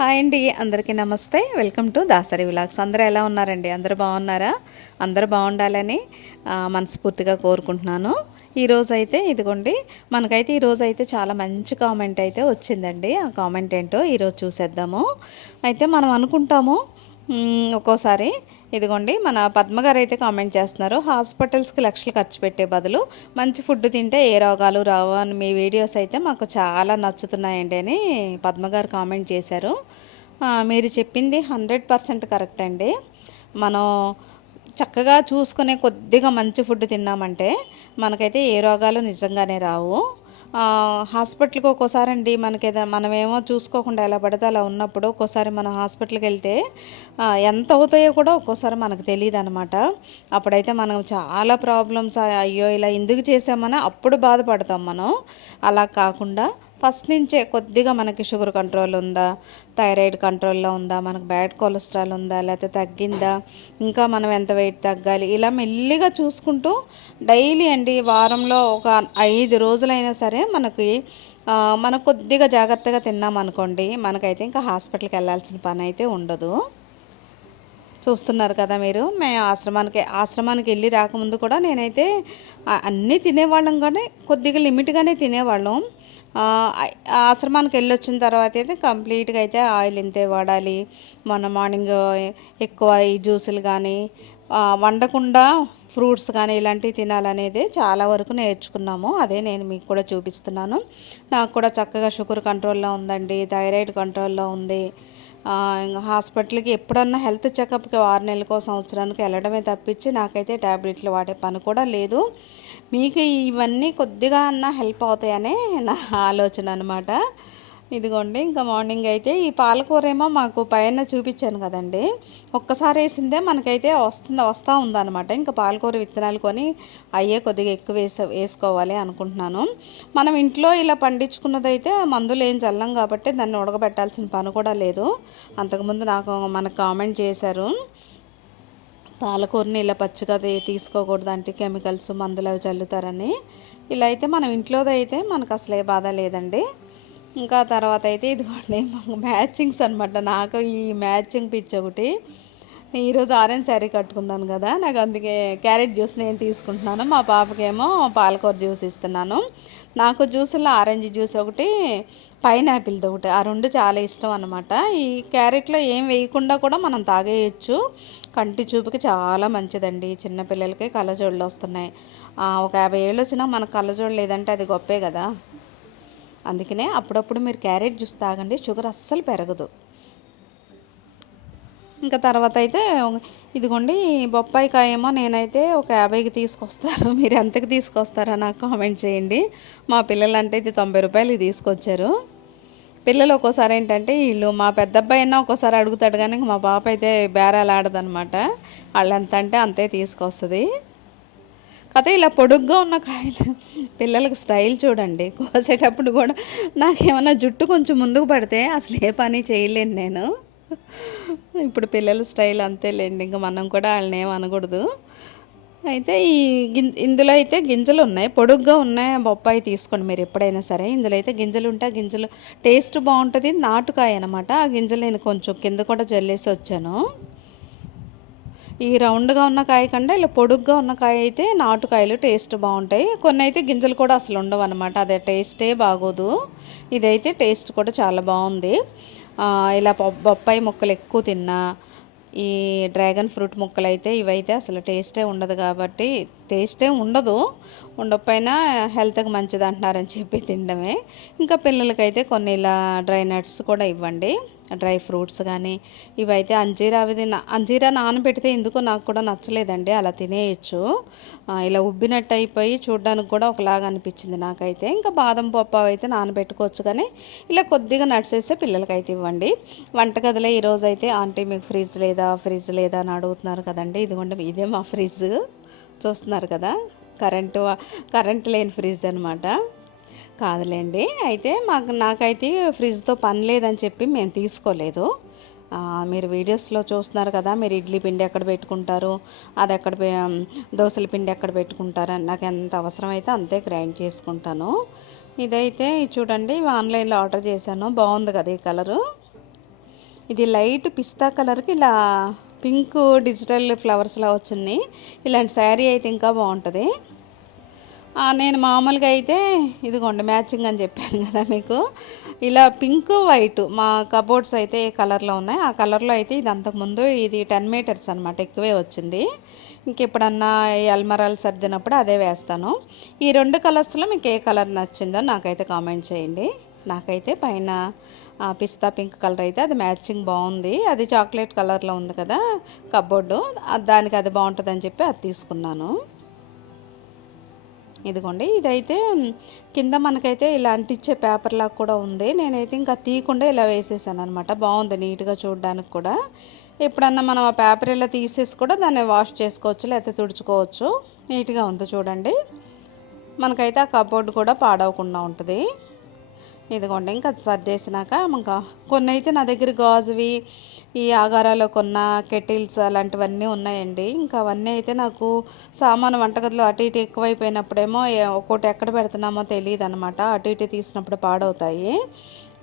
Hi అండి, అందరికీ నమస్తే. Welcome to Dasari vlogs. అందరూ ఎలా ఉన్నారండి? అందరూ బాగున్నారా? అందరూ బాగుండాలని మనస్ఫూర్తిగా కోరుకుంటున్నాను. ఈరోజైతే ఇదిగోండి, మనకైతే ఈరోజైతే చాలా మంచి కామెంట్ అయితే వచ్చిందండి. ఆ కామెంట్ ఏంటో ఈరోజు చూసేద్దాము. అయితే మనం అనుకుంటాము ఒక్కోసారి, ఇదిగోండి మన పద్మగారు అయితే కామెంట్ చేస్తున్నారు, హాస్పిటల్స్కి లక్షలు ఖర్చు పెట్టే బదులు మంచి ఫుడ్ తింటే ఏ రోగాలు రావు అని మీ వీడియోస్ అయితే మాకు చాలా నచ్చుతున్నాయండి అని పద్మగారు కామెంట్ చేశారు. మీరు చెప్పింది 100% కరెక్ట్ అండి. మనం చక్కగా చూసుకునే కొద్దిగా మంచి ఫుడ్ తిన్నామంటే మనకైతే ఏ రోగాలు నిజంగానే రావు. హాస్పిటల్కి ఒక్కోసారి అండి మనమేమో చూసుకోకుండా ఎలా పడితే అలా ఉన్నప్పుడు ఒక్కోసారి మనం హాస్పిటల్కి వెళ్తే ఎంత అవుతాయో కూడా ఒక్కోసారి మనకు తెలియదు అనమాట. అప్పుడైతే మనం చాలా ప్రాబ్లమ్స్, అయ్యో ఇలా ఎందుకు చేసామని అప్పుడు బాధపడతాం మనం. అలా కాకుండా ఫస్ట్ నుంచే కొద్దిగా మనకి షుగర్ కంట్రోల్ ఉందా, థైరాయిడ్ కంట్రోల్లో ఉందా, మనకు బ్యాడ్ కొలెస్ట్రాల్ ఉందా, లేకపోతే తగ్గిందా, ఇంకా మనం ఎంత వెయిట్ తగ్గాలి, ఇలా మెల్లిగా చూసుకుంటూ డైలీ అండి వారంలో ఒక 5 రోజులైనా సరే మనం కొద్దిగా జాగ్రత్తగా తిన్నామనుకోండి, మనకైతే ఇంకా హాస్పిటల్కి వెళ్ళాల్సిన పని అయితే ఉండదు. చూస్తున్నారు కదా మీరు, మేము ఆశ్రమానికి వెళ్ళి రాకముందు కూడా నేనైతే అన్నీ తినేవాళ్ళం, కానీ కొద్దిగా లిమిట్గానే తినేవాళ్ళం. ఆశ్రమానికి వెళ్ళి వచ్చిన తర్వాత అయితే కంప్లీట్గా అయితే ఆయిల్ ఇంతే వాడాలి, మన మార్నింగ్ ఎక్కువ ఈ జ్యూసులు కానీ వండకుండా ఫ్రూట్స్ కానీ ఇలాంటివి తినాలనేది చాలా వరకు నేర్చుకున్నాము. అదే నేను మీకు కూడా చూపిస్తున్నాను. నాకు కూడా చక్కగా షుగర్ కంట్రోల్లో ఉందండి, థైరాయిడ్ కంట్రోల్లో ఉంది. ఇంకా హాస్పిటల్కి ఎప్పుడన్నా హెల్త్ చెకప్కి 6 నెలలకో సంవత్సరానికి వెళ్ళడమే తప్పించి నాకైతే ట్యాబ్లెట్లు వాడే పని కూడా లేదు. మీకు ఇవన్నీ కొద్దిగా అన్నా హెల్ప్ అవుతాయనే నా ఆలోచన అనమాట. ఇదిగోండి, ఇంకా మార్నింగ్ అయితే ఈ పాలకూర ఏమో మాకు పైన చూపించాను కదండి, ఒక్కసారి వేసిందే మనకైతే వస్తూ ఉందన్నమాట. ఇంకా పాలకూర విత్తనాలు కొని అయ్యే కొద్దిగా ఎక్కువ వేసుకోవాలి అనుకుంటున్నాను. మనం ఇంట్లో ఇలా పండించుకున్నదైతే మందులు ఏం చల్లం కాబట్టి దాన్ని ఉడకబెట్టాల్సిన పని కూడా లేదు. అంతకుముందు మనకు కామెంట్ చేశారు, పాలకూరని ఇలా పచ్చిగా తీసుకోకూడదు అంటే కెమికల్స్ మందులు అవి చల్లుతారని. ఇలా అయితే మనం ఇంట్లోది అయితే మనకు అసలు ఏ బాధ లేదండి. ఇంకా తర్వాత అయితే ఇదిగోండి మ్యాచింగ్స్ అనమాట. నాకు ఈ మ్యాచింగ్ పిచ్ ఒకటి. ఈరోజు ఆరెంజ్ శారీ కట్టుకున్నాను కదా, నాకు అందుకే క్యారెట్ జ్యూస్ నేను తీసుకుంటున్నాను, మా పాపకేమో పాలకూర జ్యూస్ ఇస్తున్నాను. నాకు జ్యూస్లో ఆరెంజ్ జ్యూస్ ఒకటి, పైనాపిల్ది ఒకటి, ఆ రెండు చాలా ఇష్టం అనమాట. ఈ క్యారెట్లో ఏం వేయకుండా కూడా మనం తాగేయచ్చు. కంటి చూపుకి చాలా మంచిదండి. చిన్నపిల్లలకి కళ్ళజోళ్ళు వస్తున్నాయి, ఒక 50 ఏళ్ళు వచ్చినా మనకు కళ్ళజోళ్ళు లేదంటే అది గొప్పే కదా. అందుకనే అప్పుడప్పుడు మీరు క్యారెట్ జ్యూస్ తాగండి, షుగర్ అస్సలు పెరగదు. ఇంకా తర్వాత అయితే ఇదిగోండి బొప్పాయికాయ ఏమో నేనైతే ఒక 50కి తీసుకొస్తాను. మీరు ఎంతకి తీసుకొస్తారో నాకు కామెంట్ చేయండి. మా పిల్లలు అంటే ఇది 90 రూపాయలకి తీసుకొచ్చారు. పిల్లలు ఒక్కోసారి ఏంటంటే మా పెద్ద అబ్బాయి అయినా ఒక్కోసారి అడుగుతాడు, కానీ మా పాప అయితే బేరాలు ఆడదనమాట. వాళ్ళు ఎంత అంటే అంతే తీసుకొస్తుంది. కాకపోతే ఇలా పొడుగ్గా ఉన్న కాయలు పిల్లలకి స్టైల్ చూడండి, కోసేటప్పుడు కూడా నాకేమన్నా జుట్టు కొంచెం ముందుకు పడితే అసలు ఏ పని చేయలేను నేను. ఇప్పుడు పిల్లల స్టైల్ అంతేలేండి, ఇంకా మనం కూడా వాళ్ళని ఏం అనకూడదు. అయితే ఇందులో అయితే గింజలు ఉన్నాయి, పొడుగ్గా ఉన్నాయి బొప్పాయి తీసుకోండి మీరు ఎప్పుడైనా సరే. ఇందులో అయితే గింజలు ఉంటే ఆ గింజలు టేస్ట్ బాగుంటుంది, నాటుకాయ అనమాట. ఆ గింజలు నేను కొంచెం కింద కూడా జల్లేసి వచ్చాను. ఈ రౌండ్గా ఉన్న కాయ కంటే ఇలా పొడుగ్గా ఉన్న కాయ అయితే నాటుకాయలు టేస్ట్ బాగుంటాయి. కొన్ని అయితే గింజలు కూడా అసలు ఉండవు అనమాట, అదే టేస్టే బాగోదు. ఇదైతే టేస్ట్ కూడా చాలా బాగుంది. ఇలా బొప్పాయి ముక్కలు ఎక్కువ తిన్నా, ఈ డ్రాగన్ ఫ్రూట్ ముక్కలు అయితే ఇవైతే అసలు టేస్టే ఉండదు కాబట్టి, టేస్టే ఉండకపోయినా హెల్త్కి మంచిది అంటున్నారని చెప్పి తినడమే. ఇంకా పిల్లలకైతే కొన్ని ఇలా డ్రై నట్స్ కూడా ఇవ్వండి, డ్రై ఫ్రూట్స్ కానీ. ఇవైతే అంజీరా నానబెడితే ఎందుకో నాకు కూడా నచ్చలేదండి, అలా తినేయచ్చు. ఇలా ఉబ్బినట్టు అయిపోయి చూడడానికి కూడా ఒకలాగా అనిపించింది నాకైతే. ఇంకా బాదం పప్పు అయితే నానబెట్టుకోవచ్చు, కానీ ఇలా కొద్దిగా నట్స్ వేస్తే పిల్లలకైతే ఇవ్వండి. వంటగదిలో ఈరోజు అయితే ఆంటీ మీకు ఫ్రిడ్జ్ లేదా అని అడుగుతున్నారు కదండి. ఇదిగోండి ఇదే మా ఫ్రిడ్జ్, చూస్తున్నారు కదా, కరెంట్ లేని ఫ్రిడ్జ్ అనమాట. కాదులేండి, అయితే నాకైతే ఫ్రిడ్జ్తో పని లేదని చెప్పి మేము తీసుకోలేదు. మీరు వీడియోస్లో చూస్తున్నారు కదా, మీరు ఇడ్లీ పిండి ఎక్కడ పెట్టుకుంటారు, అది దోశల పిండి ఎక్కడ పెట్టుకుంటారు అని, నాకు ఎంత అవసరం అయితే అంతే గ్రైండ్ చేసుకుంటాను. ఇదైతే చూడండి, ఆన్లైన్లో ఆర్డర్ చేశాను, బాగుంది కదా ఈ కలరు. ఇది లైట్ పిస్తా కలర్కి ఇలా పింక్ డిజిటల్ ఫ్లవర్స్లా వచ్చింది. ఇలాంటి శారీ అయితే ఇంకా బాగుంటుంది. నేను మామూలుగా అయితే ఇదిగోండి మ్యాచింగ్ అని చెప్పాను కదా మీకు, ఇలా పింక్ వైట్ మా కబోర్డ్స్ అయితే ఏ కలర్లో ఉన్నాయి, ఆ కలర్లో అయితే ఇది అంతకుముందు ఇది 10 మీటర్స్ అనమాట, ఎక్కువే వచ్చింది. ఇంకెప్పుడన్నా ఈ అల్మరాలు సర్దినప్పుడు అదే వేస్తాను. ఈ 2 కలర్స్లో మీకు ఏ కలర్ నచ్చిందో నాకైతే కామెంట్ చేయండి. నాకైతే పైన పిస్తా పింక్ కలర్ అయితే అది మ్యాచింగ్ బాగుంది. అది చాక్లెట్ కలర్లో ఉంది కదా కబోర్డు, దానికి అది బాగుంటుందని చెప్పి అది తీసుకున్నాను. ఇదిగోండి ఇదైతే కింద మనకైతే ఇలా అంటించే పేపర్ లాగా కూడా ఉంది. నేనైతే ఇంకా తీయకుండా ఇలా వేసేసాను అనమాట. బాగుంది నీట్గా చూడడానికి కూడా. ఎప్పుడన్నా మనం ఆ పేపర్ ఇలా తీసేసి కూడా దాన్ని వాష్ చేసుకోవచ్చు, లేకపోతే తుడుచుకోవచ్చు. నీట్గా ఉంది చూడండి. మనకైతే ఆ కబోర్డ్ కూడా పాడవకుండా ఉంటుంది. ఇదిగోండి ఇంకా అది సర్దేసినాక ఇంకా కొన్ని అయితే నా దగ్గర గాజువి, ఈ ఆగారాలో కొన్న కెటిల్స్ అలాంటివన్నీ ఉన్నాయండి. ఇంకా అవన్నీ అయితే నాకు సామాను వంటగదిలో అటు ఇటు ఎక్కువైపోయినప్పుడేమో ఒక్కోటి ఎక్కడ పెడుతున్నామో తెలియదు అనమాట. అటు ఇటు తీసినప్పుడు పాడవుతాయి.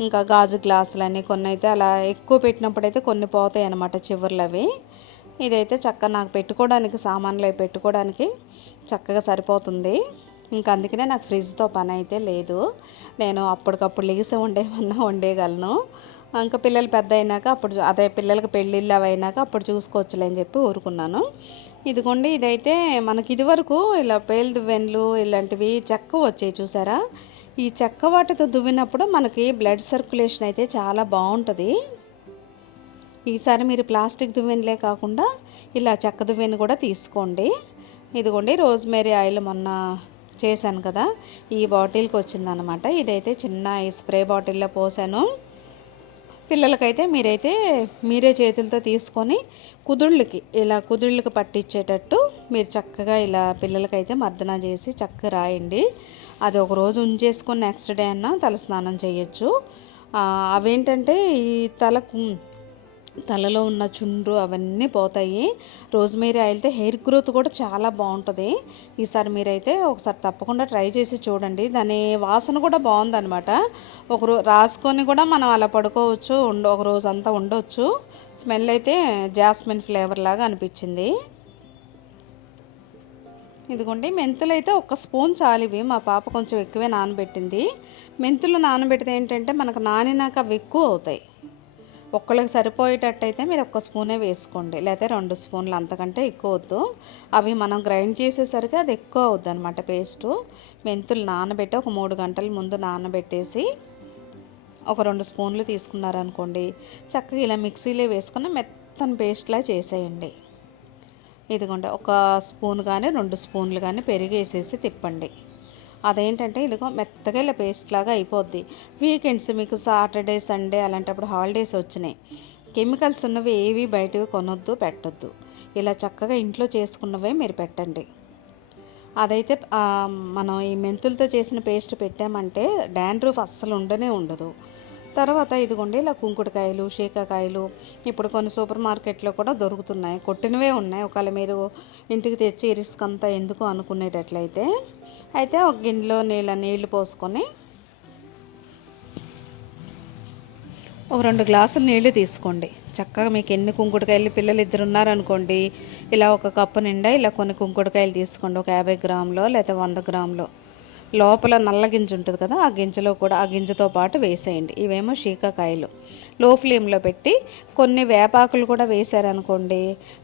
ఇంకా గాజు గ్లాసులని కొన్ని అయితే అలా ఎక్కువ పెట్టినప్పుడైతే కొన్ని పోతాయి అనమాట చివర్లు అవి. ఇదైతే చక్కగా నాకు పెట్టుకోవడానికి, సామాన్లు పెట్టుకోవడానికి చక్కగా సరిపోతుంది. ఇంకా అందుకనే నాకు ఫ్రిడ్జ్తో పని అయితే లేదు. నేను అప్పటికప్పుడు లెగిసి వండేయగలను. ఇంకా పిల్లలు పెద్ద అయినాక అప్పుడు అదే పిల్లలకి పెళ్ళిళ్ళు అవి అయినాక అప్పుడు చూసుకోవచ్చులే అని చెప్పి ఊరుకున్నాను. ఇదిగోండి ఇదైతే మనకి ఇదివరకు ఇలా పేలు దువ్వెన్లు ఇలాంటివి చెక్క వచ్చాయి చూసారా. ఈ చెక్క వాటితో దువ్వినప్పుడు మనకి బ్లడ్ సర్క్యులేషన్ అయితే చాలా బాగుంటుంది. ఈసారి మీరు ప్లాస్టిక్ దువ్వెనలే కాకుండా ఇలా చెక్క దువ్వెన కూడా తీసుకోండి. ఇదిగోండి రోజ్మేరీ ఆయిల్ మొన్న చేశాను కదా, ఈ బాటిల్కి వచ్చిందనమాట. ఇదైతే చిన్న ఈ స్ప్రే బాటిల్లో పోసాను. పిల్లలకైతే మీరే చేతులతో తీసుకొని కుదుళ్ళకి పట్టించేటట్టు మీరు చక్కగా ఇలా పిల్లలకైతే మర్దన చేసి చక్కగా రాయండి. అది ఒక రోజు ఉంచేసుకొని నెక్స్ట్ డే అన్నా తలస్నానం చేయొచ్చు. అవేంటంటే ఈ తలలో ఉన్న చుండ్రు అవన్నీ పోతాయి. రోజ్మేరీ ఆయిల్తో హెయిర్ గ్రోత్ కూడా చాలా బాగుంటుంది. మీరైతే ఒకసారి తప్పకుండా ట్రై చేసి చూడండి. దాని వాసన కూడా బాగుందనమాట. రాసుకొని కూడా మనం అలా పడుకోవచ్చు, ఒక రోజు అంతా ఉండొచ్చు. స్మెల్ అయితే జాస్మిన్ ఫ్లేవర్ లాగా అనిపించింది. ఇదిగోండి మెంతులు అయితే 1 స్పూన్ చాలివి. మా పాప కొంచెం ఎక్కువే నానబెట్టింది. మెంతులు నానబెడితే ఏంటంటే మనకు నానినాక అవి ఎక్కువ అవుతాయి. ఒక్కళ్ళకి సరిపోయేటట్టయితే మీరు 1 స్పూనే వేసుకోండి, లేకపోతే 2 స్పూన్లు, అంతకంటే ఎక్కువ వద్దు. అవి మనం గ్రైండ్ చేసేసరికి అది ఎక్కువ అవుద్ది అనమాట పేస్టు. మెంతులు నానబెట్టి ఒక 3 గంటల ముందు నానబెట్టేసి ఒక 2 స్పూన్లు తీసుకున్నారనుకోండి, చక్కగా ఇలా మిక్సీలో వేసుకుని మెత్తని పేస్ట్లా చేసేయండి. ఇదిగోండి 1 స్పూన్ కానీ 2 స్పూన్లు కానీ పెరిగేసేసి తిప్పండి. అదేంటంటే ఇదిగో మెత్తగా ఇలా పేస్ట్ లాగా అయిపోద్ది. వీకెండ్స్ మీకు సాటర్డే సండే అలాంటప్పుడు హాలిడేస్ వచ్చినాయి, కెమికల్స్ ఉన్నవి ఏవి బయటవి కొనొద్దు, పెట్టొద్దు. ఇలా చక్కగా ఇంట్లో చేసుకున్నవే మీరు పెట్టండి. అదైతే మనం ఈ మెంతులతో చేసిన పేస్ట్ పెట్టామంటే డాండ్రూఫ్ అస్సలు ఉండదు. తర్వాత ఇదిగోండి ఇలా కుంకుడుకాయలు, శీకాకాయలు ఇప్పుడు కొన్ని సూపర్ మార్కెట్లో కూడా దొరుకుతున్నాయి, కొట్టినవే ఉన్నాయి. ఒకవేళ మీరు ఇంటికి తెచ్చి రిస్క్ అంతా ఎందుకు అనుకునేటట్లయితే అయితే ఒక గిన్నెలో నీళ్ళు పోసుకొని ఒక 2 గ్లాసులు నీళ్లు తీసుకోండి. చక్కగా మీకు ఎన్ని కుంకుడుకాయలు, పిల్లలు 2 ఉన్నారనుకోండి, ఇలా 1 కప్పు నిండా ఇలా కొన్ని కుంకుడుకాయలు తీసుకోండి. ఒక 50 గ్రాములో లేదా 100 గ్రాములో. లోపల నల్ల గింజ ఉంటుంది కదా, ఆ గింజలో కూడా ఆ గింజతో పాటు వేసేయండి. ఇవేమో శీకాకాయలు. లో ఫ్లేమ్లో పెట్టి కొన్ని వేపాకులు కూడా వేసారనుకోండి,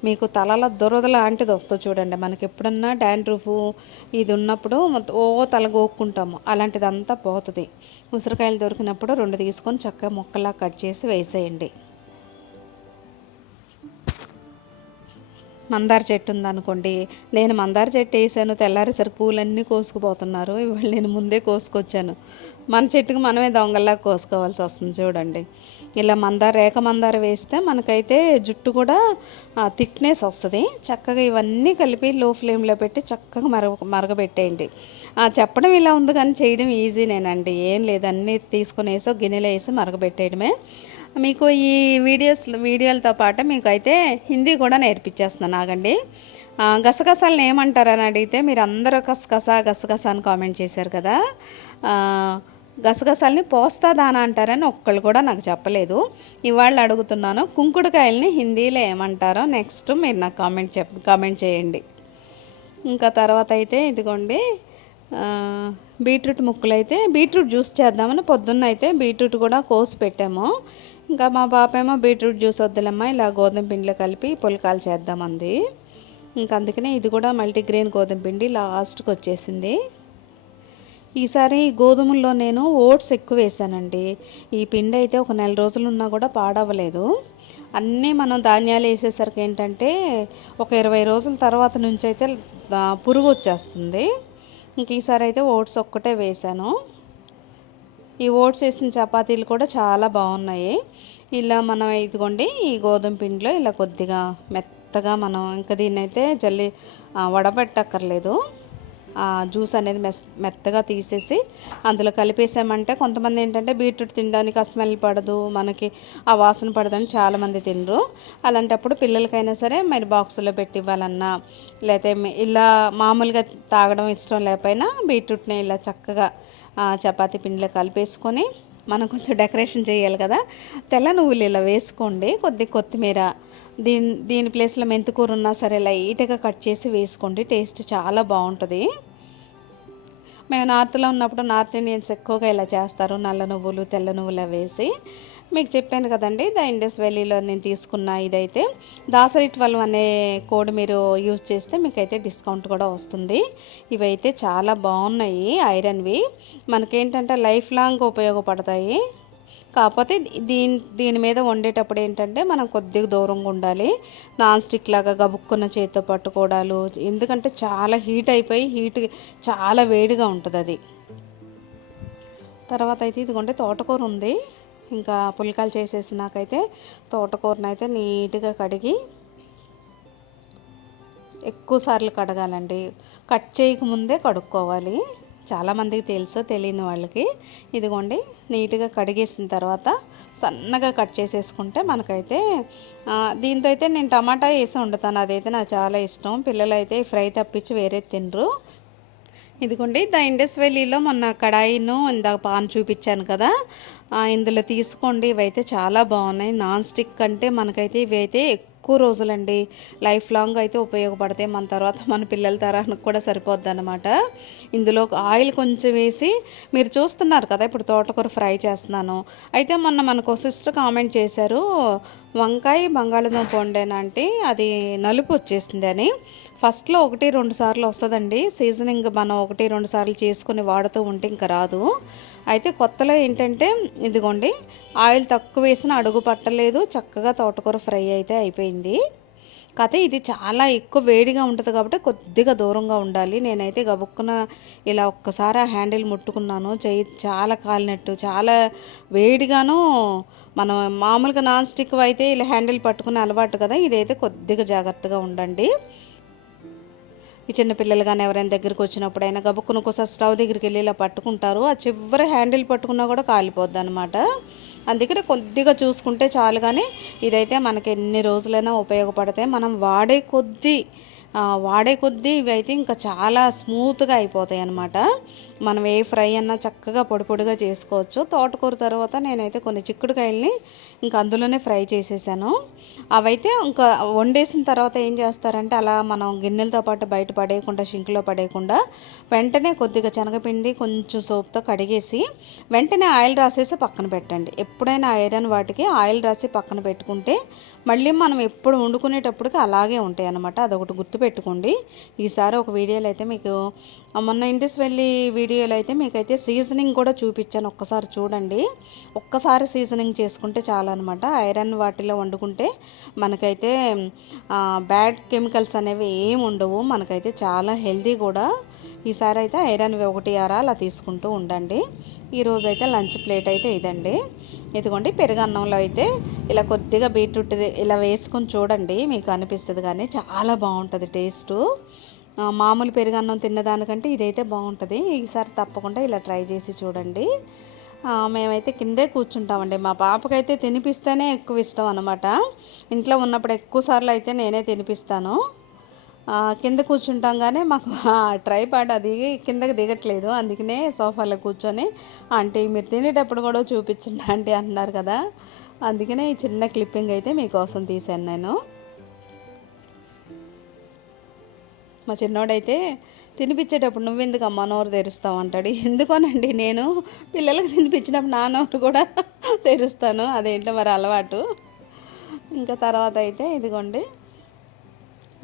మీకు తలలో దురద లాంటిది వస్తుంది చూడండి. మనకి ఎప్పుడన్నా డాండ్రూఫ్ ఇది ఉన్నప్పుడు తల గోక్కుంటాము, అలాంటిదంతా పోతుంది. ఉసిరికాయలు దొరికినప్పుడు 2 తీసుకొని చక్కగా ముక్కలా కట్ చేసి వేసేయండి. మందార చెట్టు ఉందనుకోండి, నేను మందార చెట్టు వేసాను, తెల్లారేసరికి పూలన్నీ కోసుకుపోతున్నారు. ఇవాళ నేను ముందే కోసుకొచ్చాను. మన చెట్టుకు మనమే దొంగల్లా కోసుకోవాల్సి వస్తుంది చూడండి. ఇలా రేఖ మందార వేస్తే మనకైతే జుట్టు కూడా థిక్నెస్ వస్తుంది. చక్కగా ఇవన్నీ కలిపి లో ఫ్లేమ్లో పెట్టి చక్కగా మరగబెట్టేయండి. చెప్పడం ఇలా ఉంది కానీ చేయడం ఈజీనేనండి, ఏం లేదు. అన్నీ తీసుకుని వేసి గిన్నెలో వేసి మరగబెట్టేయడమే. మీకు ఈ వీడియోలతో పాటు మీకు అయితే హిందీ కూడా నేర్పించేస్తున్నాను, ఆగండి. గసగసాలను ఏమంటారని అడిగితే మీరు అందరూ గసగసా అని కామెంట్ చేశారు కదా. గసగసాలని పోస్తా దానా అంటారని ఒక్కళ్ళు కూడా నాకు చెప్పలేదు. ఇవాళ అడుగుతున్నాను, కుంకుడుకాయలని హిందీలో ఏమంటారో నెక్స్ట్ మీరు నాకు కామెంట్ చేయండి. ఇంకా తర్వాత అయితే ఇదిగోండి బీట్రూట్ ముక్కలు అయితే బీట్రూట్ జ్యూస్ చేద్దామని పొద్దున్న అయితే బీట్రూట్ కూడా కోసి పెట్టాము. ఇంకా మా పాప ఏమో బీట్రూట్ జ్యూస్ వద్దులమ్మా, ఇలా గోధుమ పిండిలో కలిపి పుల్కాలు చేద్దామంది. ఇంకా అందుకనే ఇది కూడా మల్టీగ్రెయిన్ గోధుమ పిండి లాస్ట్కి వచ్చేసింది. ఈసారి గోధుమల్లో నేను ఓట్స్ ఎక్కువ వేసానండి. ఈ పిండి అయితే ఒక నెల రోజులు ఉన్నా కూడా పాడవలేదు. అన్నీ మనం ధాన్యాలు వేసేసరికి ఏంటంటే ఒక 20 రోజుల తర్వాత నుంచి అయితే పురుగు వచ్చేస్తుంది. ఇంక ఈసారి అయితే ఓట్స్ ఒక్కటే వేసాను. ఈ ఓట్స్ వేసిన చపాతీలు కూడా చాలా బాగున్నాయి. ఇలా మనం ఇదిగోండి ఈ గోధుమ పిండిలో ఇలా కొద్దిగా మెత్తగా మనం ఇంకా దీన్ని అయితే వడబెట్టక్కర్లేదు. జ్యూస్ అనేది మెత్తగా తీసేసి అందులో కలిపేసామంటే కొంతమంది ఏంటంటే బీట్రూట్ తినడానికి ఆ స్మెల్ పడదు, మనకి ఆ వాసన పడదని చాలామంది తినరు. అలాంటప్పుడు పిల్లలకైనా సరే మరి బాక్సులో పెట్టి ఇవ్వాలన్నా లేకపోతే ఇలా మామూలుగా తాగడం ఇష్టం లేకపోయినా బీట్రూట్ని ఇలా చక్కగా చపాతీ పిండిలో కలిపేసుకొని మనం కొంచెం డెకరేషన్ చేయాలి కదా, తెల్ల నువ్వులు ఇలా వేసుకోండి. కొత్తిమీర దీని ప్లేస్లో మెంతికూర ఉన్నా సరే లైట్గా కట్ చేసి వేసుకోండి, టేస్ట్ చాలా బాగుంటుంది. మేము నార్త్లో ఉన్నప్పుడు నార్త్ ఇండియన్స్ ఎక్కువగా ఇలా చేస్తారు, నల్ల నువ్వులు తెల్ల నువ్వులు వేసి. మీకు చెప్పాను కదండి, ద ఇండస్ వ్యాలీలో నేను తీసుకున్న ఇదైతే దాసరి 12 అనే కోడ్ మీరు యూజ్ చేస్తే మీకైతే డిస్కౌంట్ కూడా వస్తుంది. ఇవైతే చాలా బాగున్నాయి, ఐరన్వి, మనకేంటంటే లైఫ్ లాంగ్ ఉపయోగపడతాయి. కాకపోతే దీని మీద వండేటప్పుడు ఏంటంటే మనం కొద్దిగా దూరంగా ఉండాలి. నాన్ స్టిక్ లాగా గబుక్కున్న చేతితో పట్టుకోవడాలు, ఎందుకంటే చాలా హీట్ అయిపోయి చాలా వేడిగా ఉంటుంది అది. తర్వాత అయితే ఇదిగోండి తోటకూర ఉంది. ఇంకా పుల్కాలు చేసేసినాకైతే తోటకూరనైతే నీట్గా కడిగి ఎక్కువ సార్లు కడగాలండి. కట్ చేయకముందే కడుక్కోవాలి. చాలామందికి తెలుసు, తెలియని వాళ్ళకి. ఇదిగోండి నీట్గా కడిగేసిన తర్వాత సన్నగా కట్ చేసేసుకుంటే మనకైతే దీంతో అయితే నేను టమాటా వేసి వండుతాను, అదైతే నాకు చాలా ఇష్టం. పిల్లలు అయితే ఫ్రై తప్పించి వేరే తినరు. ఇదిగోండి ద ఇండస్ వ్యాలీలో మొన్న కడాయిను ఇందాక పాన్ చూపించాను కదా, ఇందులో తీసుకోండి. ఇవైతే చాలా బాగున్నాయి. నాన్ స్టిక్ అంటే మనకైతే ఇవైతే ఎక్కువ రోజులండి, లైఫ్ లాంగ్ అయితే ఉపయోగపడతాయి. మన తర్వాత మన పిల్లల తరానికి కూడా సరిపోద్ది అనమాట. ఇందులో ఆయిల్ కొంచెం వేసి మీరు చూస్తున్నారు కదా, ఇప్పుడు తోటకూర ఫ్రై చేస్తున్నాను. అయితే మొన్న మనకు సిస్టర్ కామెంట్ చేశారు, వంకాయ బంగాళదుంప వండేనంటే అది నలుపు వచ్చేసింది అని. ఫస్ట్లో 1-2 సార్లు వస్తుందండి, సీజనింగ్ మనం 1-2 సార్లు చేసుకుని వాడుతూ ఉంటే ఇంకా రాదు. అయితే కొత్తలో ఏంటంటే ఇదిగోండి ఆయిల్ తక్కువ వేసిన అడుగు పట్టలేదు, చక్కగా తోటకూర ఫ్రై అయితే అయిపోయింది. కాకపోతే ఇది చాలా ఎక్కువ వేడిగా ఉంటుంది కాబట్టి కొద్దిగా దూరంగా ఉండాలి. నేనైతే గబుక్కున ఇలా ఒక్కసారి ఆ హ్యాండిల్ ముట్టుకున్నాను, చెయ్యి చాలా కాలినట్టు, చాలా వేడిగాను. మనం మామూలుగా నాన్ స్టిక్ అయితే ఇలా హ్యాండిల్ పట్టుకునే అలవాటు కదా, ఇదైతే కొద్దిగా జాగ్రత్తగా ఉండండి. ఈ చిన్నపిల్లలు కానీ ఎవరైనా దగ్గరికి వచ్చినప్పుడైనా గబుక్కున ఒకసారి స్టవ్ దగ్గరికి వెళ్ళి ఇలా పట్టుకుంటారు, ఆ చివరి హ్యాండిల్ పట్టుకున్నా కూడా కాలిపోద్ది అనమాట. అందుకని కొద్దిగా చూసుకుంటే చాలు. కానీ ఇదైతే మనకి ఎన్ని రోజులైనా ఉపయోగపడతాయి. మనం వాడే కొద్దీ ఇవి అయితే ఇంకా చాలా స్మూత్గా అయిపోతాయి అన్నమాట. మనం ఏ ఫ్రై అన్నా చక్కగా పొడి పొడిగా చేసుకోవచ్చు. తోటకూర తర్వాత నేనైతే కొన్ని చిక్కుడుకాయల్ని ఇంకా అందులోనే ఫ్రై చేసేసాను. అవైతే ఇంకా వండేసిన తర్వాత ఏం చేస్తారంటే అలా మనం గిన్నెలతో పాటు బయట పడేయకుండా, షింక్లో పడేయకుండా వెంటనే కొద్దిగా శనగపిండి కొంచెం సోప్తో కడిగేసి వెంటనే ఆయిల్ రాసేసి పక్కన పెట్టండి. ఎప్పుడైనా ఐరన్ వాటికి ఆయిల్ రాసి పక్కన పెట్టుకుంటే మళ్ళీ మనం ఎప్పుడు వండుకునేటప్పటికి అలాగే ఉంటాయి అన్నమాట. అదొకటి గుర్తుపెట్టుకోండి. ఈసారి ఒక వీడియోలో అయితే మీకు మొన్న ఇండిస్ వెళ్ళి వీడియోలో అయితే మీకైతే సీజనింగ్ కూడా చూపించాను, ఒక్కసారి చూడండి. ఒక్కసారి సీజనింగ్ చేసుకుంటే చాలా అనమాట. ఐరన్ వాటిలో వండుకుంటే మనకైతే బ్యాడ్ కెమికల్స్ అనేవి ఏమి ఉండవు, మనకైతే చాలా హెల్తీ కూడా. ఈసారి అయితే ఐరన్ 1 అలా తీసుకుంటూ ఉండండి. ఈరోజు అయితే లంచ్ ప్లేట్ అయితే ఇదండి. ఇదిగోండి పెరుగన్నంలో అయితే ఇలా కొద్దిగా బీట్రూట్ ఇలా వేసుకొని చూడండి, మీకు అనిపిస్తుంది. కానీ చాలా బాగుంటుంది టేస్టు. మామూలు పెరుగన్నం తిన్నదానికంటే ఇదైతే బాగుంటుంది. ఈసారి తప్పకుండా ఇలా ట్రై చేసి చూడండి. మేమైతే కిందే కూర్చుంటామండి. మా పాపకైతే తినిపిస్తేనే ఎక్కువ ఇష్టం అనమాట. ఇంట్లో ఉన్నప్పుడు ఎక్కువ సార్లు అయితే నేనే తినిపిస్తాను. కింద కూర్చుంటాం కానీ మాకు ట్రైపాడ్ అది కిందకి దిగట్లేదు. అందుకనే సోఫాలో కూర్చొని ఆంటీ మీరు తినేటప్పుడు కూడా చూపించండి ఆంటీ అన్నారు కదా, అందుకనే ఈ చిన్న క్లిప్పింగ్ అయితే మీకోసం తీశాను నేను. మా చిన్నోడైతే తినిపించేటప్పుడు నువ్వెందుకు అమ్మ నోరు తెరుస్తావు అంటాడు. ఎందుకోనండి, నేను పిల్లలకు తినిపించినప్పుడు నా నోరు కూడా తెరుస్తాను, అదేంటో మరి అలవాటు. ఇంకా తర్వాత అయితే ఇదిగోండి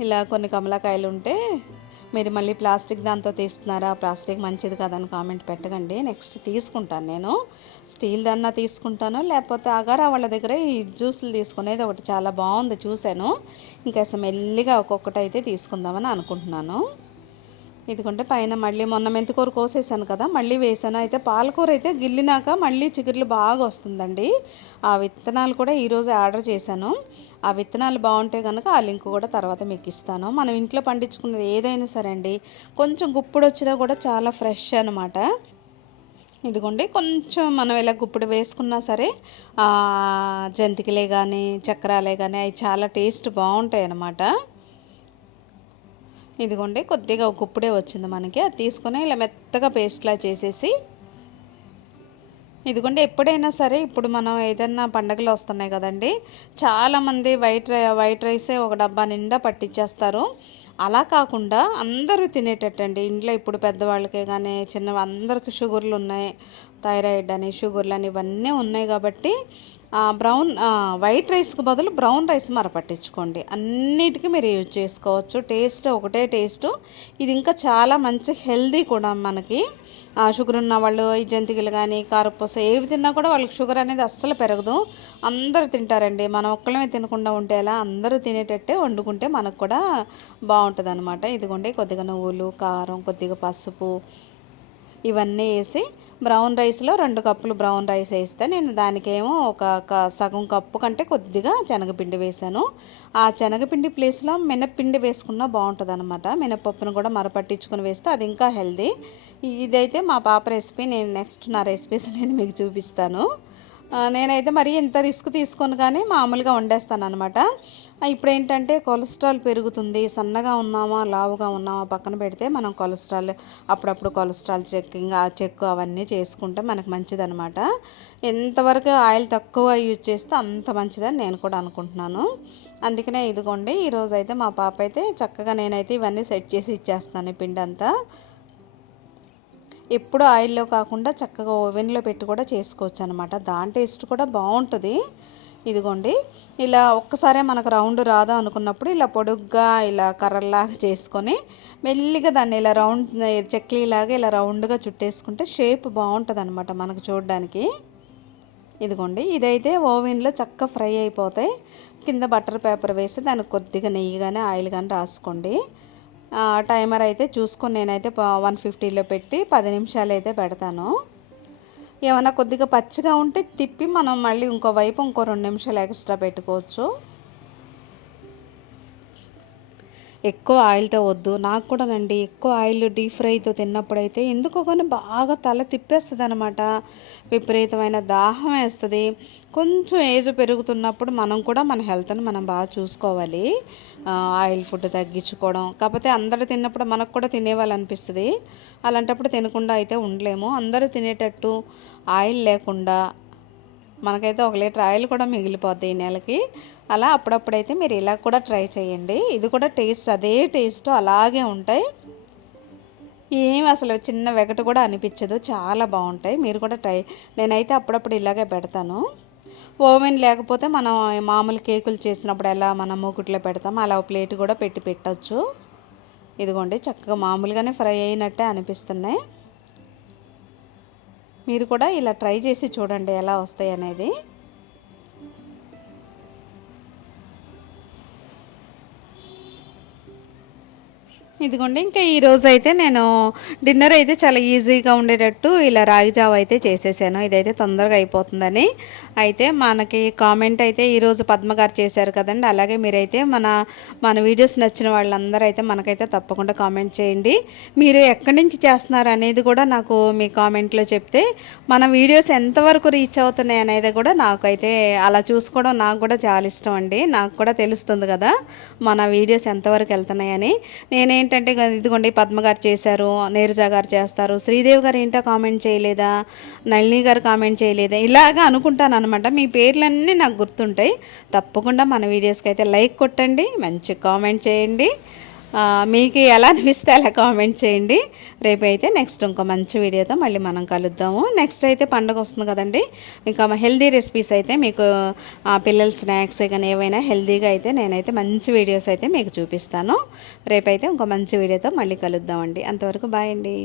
ఇలా కొన్ని కమలాకాయలు ఉంటే మీరు మళ్ళీ ప్లాస్టిక్ దాంతో తీస్తున్నారా, ప్లాస్టిక్ మంచిది కాదని కామెంట్ పెట్టకండి. నెక్స్ట్ తీసుకుంటాను నేను, స్టీల్ దన్నా తీసుకుంటాను, లేకపోతే అగారా వాళ్ళ దగ్గర ఈ జ్యూసులు తీసుకునేది ఒకటి చాలా బాగుంది చూశాను. ఇంకా మెల్లిగా ఒక్కొక్కటి అయితే తీసుకుందామని అనుకుంటున్నాను. ఇదిగోంటే పైన మళ్ళీ మొన్న మెంతికూర కోసేసాను కదా, మళ్ళీ వేసాను. అయితే పాలకూర అయితే గిల్లినాక మళ్ళీ చిగుర్లు బాగా వస్తుందండి. ఆ విత్తనాలు కూడా ఈరోజు ఆర్డర్ చేశాను. ఆ విత్తనాలు బాగుంటే కనుక ఆ లింక్ కూడా తర్వాత మీకు ఇస్తాను. మనం ఇంట్లో పండించుకున్నది ఏదైనా సరే అండి, కొంచెం గుప్పుడు వచ్చినా కూడా చాలా ఫ్రెష్ అనమాట. ఇదిగోండి కొంచెం మనం ఇలా గుప్పుడు వేసుకున్నా సరే జంతికలే కానీ చక్రాలే కానీ అవి చాలా టేస్ట్ బాగుంటాయి అన్నమాట. ఇదిగోండి కొద్దిగా ఒక గుప్పుడే వచ్చింది మనకి, అది తీసుకొని ఇలా మెత్తగా పేస్ట్లా చేసేసి, ఇదిగోండి ఎప్పుడైనా సరే ఇప్పుడు మనం ఏదైనా పండగలు వస్తున్నాయి కదండి, చాలామంది వైట్ రైసే ఒక డబ్బా నిండా పట్టించేస్తారు. అలా కాకుండా అందరూ తినేటట్టండి ఇంట్లో. ఇప్పుడు పెద్దవాళ్ళకే కానీ చిన్న అందరికీ షుగర్లు ఉన్నాయి, థైరాయిడ్ అని షుగర్లు అని ఇవన్నీ ఉన్నాయి కాబట్టి వైట్ రైస్కి బదులు బ్రౌన్ రైస్ మరపట్టించుకోండి. అన్నిటికీ మీరు యూజ్ చేసుకోవచ్చు. టేస్ట్ ఒకటే టేస్టు. ఇది ఇంకా చాలా మంచి హెల్దీ కూడా మనకి. షుగర్ ఉన్న వాళ్ళు ఈ జంతికలు కానీ కారపూస ఏవి తిన్నా కూడా వాళ్ళకి షుగర్ అనేది అస్సలు పెరగదు. అందరూ తింటారండి. మనం ఒక్కళ్ళమే తినకుండా ఉంటే ఎలా, అందరూ తినేటట్టే వండుకుంటే మనకు కూడా బాగుంటుంది అనమాట. ఇదిగోండి కొద్దిగా నువ్వులు, కారం, కొద్దిగా పసుపు ఇవన్నీ వేసి బ్రౌన్ రైస్లో 2 కప్పులు బ్రౌన్ రైస్ వేస్తే నేను దానికేమో ఒక సగం కప్పు కంటే కొద్దిగా శనగపిండి వేసాను. ఆ శనగపిండి ప్లేస్లో మినప్పిండి వేసుకున్నా బాగుంటుంది అనమాట. మినపప్పును కూడా మరపట్టించుకొని వేస్తే అది ఇంకా హెల్దీ. ఇదైతే మా పాప రెసిపీ. నేను నెక్స్ట్ నా రెసిపీస్ నేను మీకు చూపిస్తాను. నేనైతే మరీ ఇంత రిస్క్ తీసుకొని కానీ మామూలుగా వండేస్తాను అనమాట. ఇప్పుడు ఏంటంటే కొలెస్ట్రాల్ పెరుగుతుంది. సన్నగా ఉన్నామా లావుగా ఉన్నామా పక్కన పెడితే మనం కొలెస్ట్రాల్ అప్పుడప్పుడు కొలెస్ట్రాల్ చెక్కింగ్ ఆ చెక్ అవన్నీ చేసుకుంటే మనకు మంచిదనమాట. ఎంతవరకు ఆయిల్ తక్కువ యూజ్ చేస్తే అంత మంచిదని నేను కూడా అనుకుంటున్నాను. అందుకనే ఇదిగోండి ఈరోజు అయితే మా పాప అయితే చక్కగా నేనైతే ఇవన్నీ సెట్ చేసి ఇచ్చేస్తాను. పిండి అంతా ఎప్పుడు ఆయిల్లో కాకుండా చక్కగా ఓవెన్లో పెట్టి కూడా చేసుకోవచ్చు అనమాట. దాని టేస్ట్ కూడా బాగుంటుంది. ఇదిగోండి ఇలా ఒక్కసారే మనకు రౌండ్ రాదా అనుకున్నప్పుడు ఇలా పొడుగ్గా ఇలా కర్రల్లాగా చేసుకొని మెల్లిగా దాన్ని ఇలా రౌండ్ చెక్లీలాగా ఇలా రౌండ్గా చుట్టేసుకుంటే షేప్ బాగుంటుంది అనమాట మనకు చూడడానికి. ఇదిగోండి ఇదైతే ఓవెన్లో చక్కగా ఫ్రై అయిపోతాయి. కింద బటర్ పేపర్ వేసి దానికి కొద్దిగా నెయ్యి కానీ ఆయిల్ కానీ రాసుకోండి. టైమర్ అయితే చూసుకొని నేనైతే 150లో పెట్టి 10 నిమిషాలు అయితే పెడతాను. ఏమైనా కొద్దిగా పచ్చిగా ఉంటే తిప్పి మనం మళ్ళీ ఇంకో 2 నిమిషాలు ఎక్స్ట్రా పెట్టుకోవచ్చు. ఎక్కువ ఆయిల్తో వద్దు. నాకు కూడానండి ఎక్కువ ఆయిల్ డీప్ ఫ్రైతో తిన్నప్పుడైతే ఎందుకో కానీ బాగా తల తిప్పేస్తుంది అనమాట. విపరీతమైన దాహం వేస్తుంది. కొంచెం ఏజ్ పెరుగుతున్నప్పుడు మనం కూడా మన హెల్త్ని మనం బాగా చూసుకోవాలి. ఆయిల్ ఫుడ్ తగ్గించుకోవడం. కాకపోతే అందరూ తిన్నప్పుడు మనకు కూడా తినేవాళ్ళనిపిస్తుంది. అలాంటప్పుడు తినకుండా అయితే ఉండలేము. అందరూ తినేటట్టు ఆయిల్ లేకుండా మనకైతే 1 లీటర్ ఆయిల్ కూడా మిగిలిపోద్ది ఈ నెలకి. అలా అప్పుడప్పుడైతే మీరు ఇలా కూడా ట్రై చేయండి. ఇది కూడా టేస్ట్ అదే టేస్ట్ అలాగే ఉంటాయి. ఏం అసలు చిన్న వెగటు కూడా అనిపించదు. చాలా బాగుంటాయి. మీరు కూడా నేనైతే అప్పుడప్పుడు ఇలాగే పెడతాను. ఓవెన్ లేకపోతే మనం మామూలు కేకులు చేసినప్పుడు ఎలా మనం మూకుట్లో పెడతామో అలా ప్లేట్ కూడా పెట్టచ్చు. ఇదిగోండి చక్కగా మామూలుగానే ఫ్రై అయినట్టే అనిపిస్తున్నాయి. మీరు కూడా ఇలా ట్రై చేసి చూడండి ఎలా వస్తాయి అనేది. ఇదిగోండి ఇంకా ఈరోజు అయితే నేను డిన్నర్ అయితే చాలా ఈజీగా ఉండేటట్టు ఇలా రాగి జావ అయితే చేసేసాను. ఇదైతే తొందరగా అయిపోతుందని. అయితే మనకి కామెంట్ అయితే ఈరోజు పద్మ గారు చేశారు కదండి, అలాగే మీరైతే మన వీడియోస్ నచ్చిన వాళ్ళందరూ అయితే మనకైతే తప్పకుండా కామెంట్ చేయండి. మీరు ఎక్కడి నుంచి చేస్తున్నారు అనేది కూడా నాకు మీ కామెంట్లో చెప్తే మన వీడియోస్ ఎంతవరకు రీచ్ అవుతున్నాయి అనేది కూడా నాకైతే అలా చూసుకోవడం నాకు కూడా చాలా ఇష్టం అండి. నాకు కూడా తెలుస్తుంది కదా మన వీడియోస్ ఎంతవరకు వెళ్తున్నాయని. నేనేంటంటే ఇదిగోండి పద్మ గారు చేశారు, నీరజ గారు చేస్తారు, శ్రీదేవి గారు ఏంటో కామెంట్ చేయలేదా, నళిని గారు కామెంట్ చేయలేదా, ఇలాగా అనుకుంటాను అనమాట. మీ పేర్లన్నీ నాకు గుర్తుంటాయి. తప్పకుండా మన వీడియోస్కి అయితే లైక్ కొట్టండి, మంచి కామెంట్ చేయండి. మీకు ఎలా అనిపిస్తే అలా కామెంట్ చేయండి. రేపు అయితే నెక్స్ట్ ఇంకో మంచి వీడియోతో మళ్ళీ మనం కలుద్దాము. నెక్స్ట్ అయితే పండుగ వస్తుంది కదండి, ఇంకా హెల్దీ రెసిపీస్ అయితే మీకు పిల్లల స్నాక్స్ కానీ ఏవైనా హెల్దీగా అయితే నేనైతే మంచి వీడియోస్ అయితే మీకు చూపిస్తాను. రేపైతే ఇంకో మంచి వీడియోతో మళ్ళీ కలుద్దామండి. అంతవరకు బాయ్ అండి.